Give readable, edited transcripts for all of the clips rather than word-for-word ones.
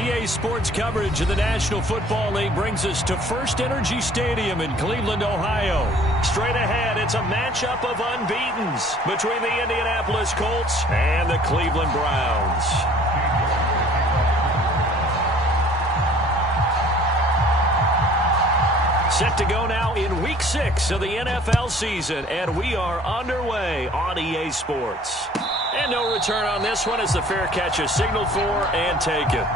EA Sports coverage of the National Football League brings us to First Energy Stadium in Cleveland, Ohio. Straight ahead, it's a matchup of unbeatens between the Indianapolis Colts and the Cleveland Browns. Set to go now in Week 6 of the NFL season, and we are underway on EA Sports. And no return on this one as the fair catch is signaled for and taken.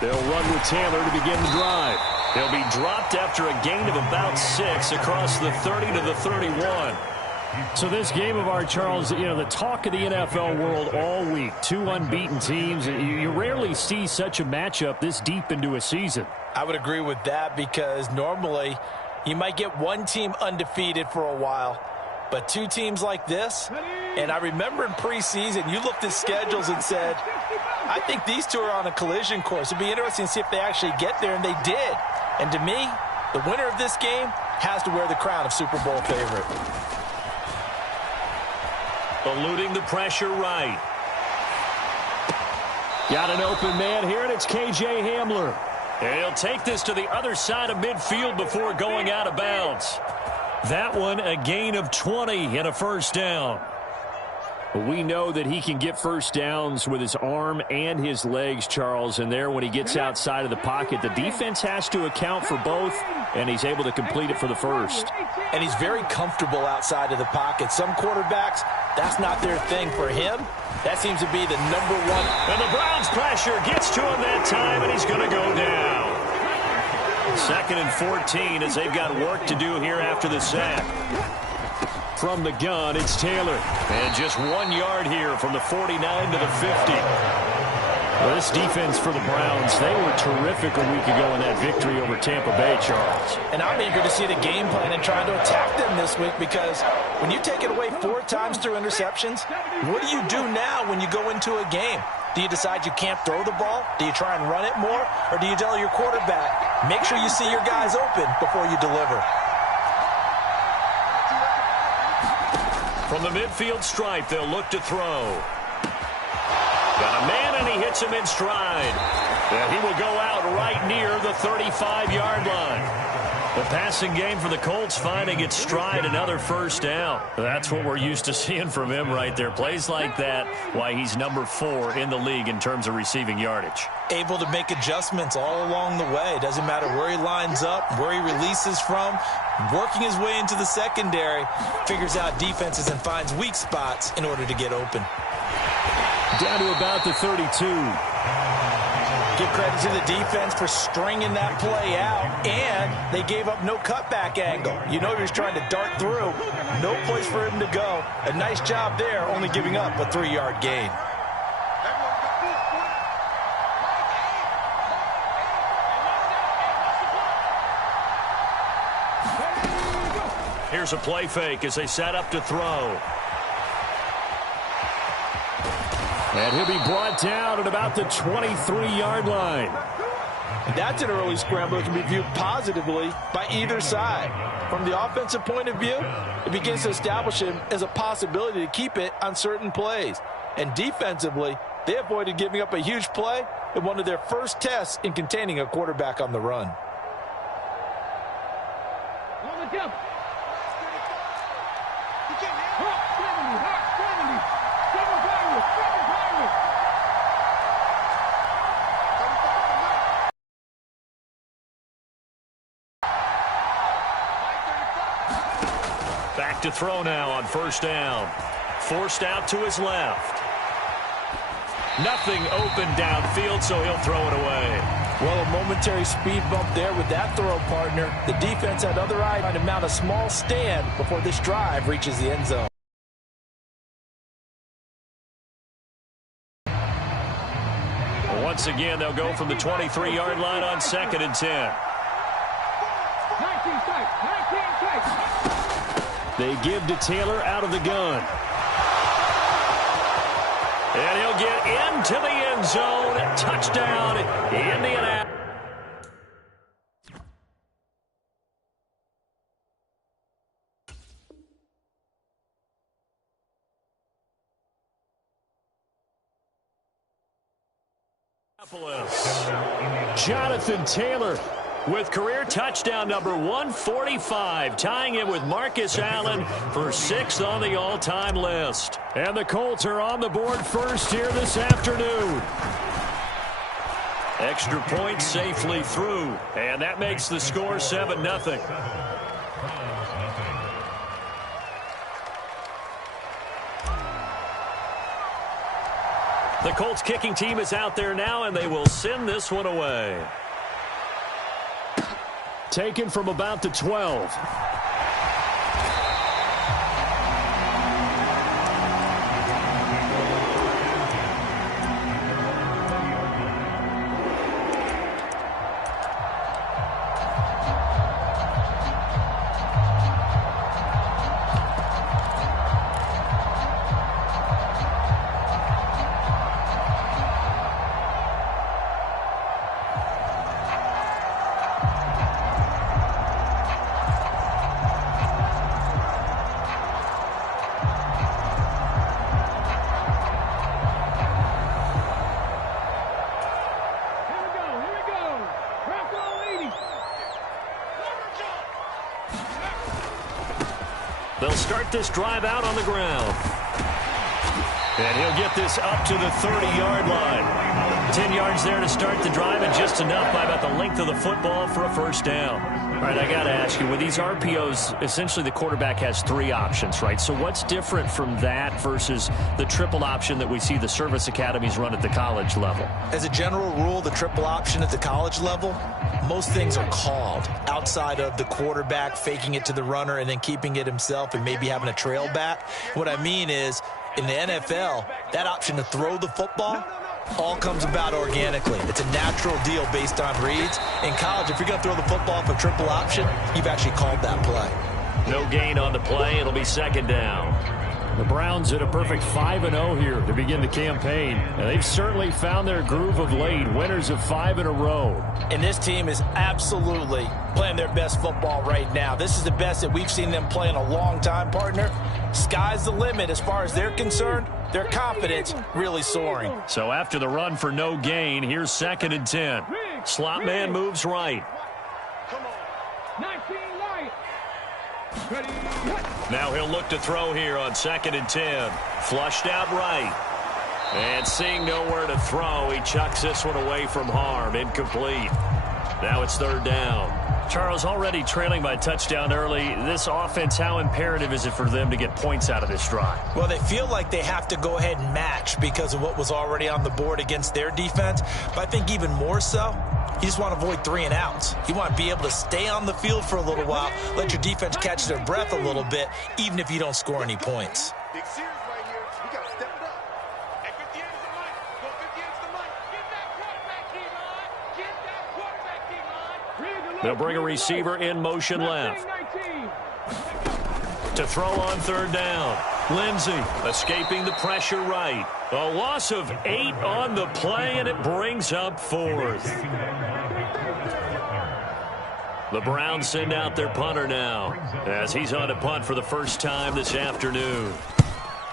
They'll run with Taylor to begin the drive. They'll be dropped after a gain of about 6 across the 30 to the 31. So this game of ours, Charles, you know, the talk of the NFL world all week. Two unbeaten teams. You rarely see such a matchup this deep into a season. I would agree with that because normally you might get one team undefeated for a while, but two teams like this, and I remember in preseason you looked at schedules and said, I think these two are on a collision course. It'd be interesting to see if they actually get there, and they did. And to me, the winner of this game has to wear the crown of Super Bowl favorite. Eluding the pressure right. Got an open man here, and it's K.J. Hamler. And he'll take this to the other side of midfield before going out of bounds. That one, a gain of 20 and a first down. We know that he can get first downs with his arm and his legs, Charles, and there when he gets outside of the pocket, the defense has to account for both, and he's able to complete it for the first. And he's very comfortable outside of the pocket. Some quarterbacks, that's not their thing. For him, that seems to be the number one. And the Browns pressure gets to him that time, and he's going to go down. 2nd and 14 as they've got work to do here after the sack. From the gun, it's Taylor. And just 1 yard here from the 49 to the 50. Well, this defense for the Browns, they were terrific a week ago in that victory over Tampa Bay, Charles. And I'm eager to see the game plan and trying to attack them this week because when you take it away 4 times through interceptions, what do you do now when you go into a game? Do you decide you can't throw the ball? Do you try and run it more? Or do you tell your quarterback, make sure you see your guys open before you deliver? From the midfield stripe, they'll look to throw. Got a man, and he hits him in stride. And he will go out right near the 35-yard line. The passing game for the Colts finding its stride, another first down. That's what we're used to seeing from him right there. Plays like that, why he's number 4 in the league in terms of receiving yardage. Able to make adjustments all along the way. Doesn't matter where he lines up, where he releases from. Working his way into the secondary, figures out defenses and finds weak spots in order to get open. Down to about the 32. Give credit to the defense for stringing that play out, and they gave up no cutback angle. You know he was trying to dart through. No place for him to go. A nice job there, only giving up a 3-yard gain. Here's a play fake as they set up to throw. And he'll be brought down at about the 23-yard line. And that's an early scramble that can be viewed positively by either side. From the offensive point of view, it begins to establish him as a possibility to keep it on certain plays. And defensively, they avoided giving up a huge play in one of their first tests in containing a quarterback on the run. Back to throw now on first down. Forced out to his left. Nothing open downfield, so he'll throw it away. Well, a momentary speed bump there with that throw, partner. The defense had other eyes trying to mount a small stand before this drive reaches the end zone. Once again, they'll go from the 23-yard line on 2nd and 10. They give to Taylor out of the gun. And he'll get into the end zone. Touchdown, Indianapolis. Jonathan Taylor with career touchdown number 145, tying it with Marcus Allen for 6th on the all-time list. And the Colts are on the board first here this afternoon. Extra point safely through, and that makes the score 7-0. The Colts kicking team is out there now, and they will send this one away. Taken from about the 12. They'll start this drive out on the ground. And he'll get this up to the 30-yard line. 10 yards there to start the drive, and just enough by about the length of the football for a first down. All right, I got to ask you, with these RPOs, essentially the quarterback has 3 options, right? So what's different from that versus the triple option that we see the service academies run at the college level? As a general rule, the triple option at the college level, most things are called outside of the quarterback faking it to the runner and then keeping it himself and maybe having a trail back. What I mean is, in the NFL, that option to throw the football all comes about organically. It's a natural deal based on reads. In college, if you're going to throw the football for triple option, you've actually called that play. No gain on the play. It'll be second down. The Browns at a perfect 5-0 here to begin the campaign. And they've certainly found their groove of late. Winners of 5 in a row. And this team is absolutely playing their best football right now. This is the best that we've seen them play in a long time, partner. Sky's the limit as far as they're concerned. Their confidence really soaring. So after the run for no gain, here's 2nd and 10. Slot man moves right. Now he'll look to throw here on 2nd and 10. Flushed out right. And seeing nowhere to throw, he chucks this one away from harm. Incomplete. Now it's 3rd down. Charles, already trailing by a touchdown early. This offense, how imperative is it for them to get points out of this drive? Well, they feel like they have to go ahead and match because of what was already on the board against their defense. But I think even more so, you just want to avoid 3 and outs. You want to be able to stay on the field for a little while, let your defense catch their breath a little bit, even if you don't score any points. Big series right here. You got to step it up. At 50 inches the mic. Go 50 inches the mic. Get that quarterback key line. Get that quarterback key line. They'll bring a receiver in motion left. To throw on 3rd down. Lindsey escaping the pressure right. A loss of 8 on the play, and it brings up 4th. The Browns send out their punter now as he's on to punt for the first time this afternoon.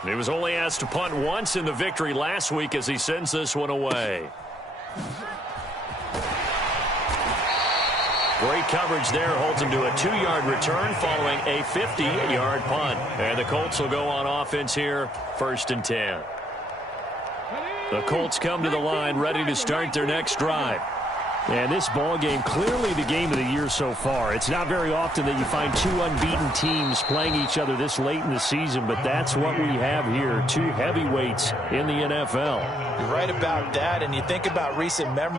He was only asked to punt once in the victory last week as he sends this one away. Great coverage there, holds him to a 2-yard return following a 50-yard punt. And the Colts will go on offense here, 1st and 10. The Colts come to the line ready to start their next drive. And this ball game, clearly the game of the year so far. It's not very often that you find 2 unbeaten teams playing each other this late in the season, but that's what we have here, 2 heavyweights in the NFL. You're right about that, and you think about recent memory.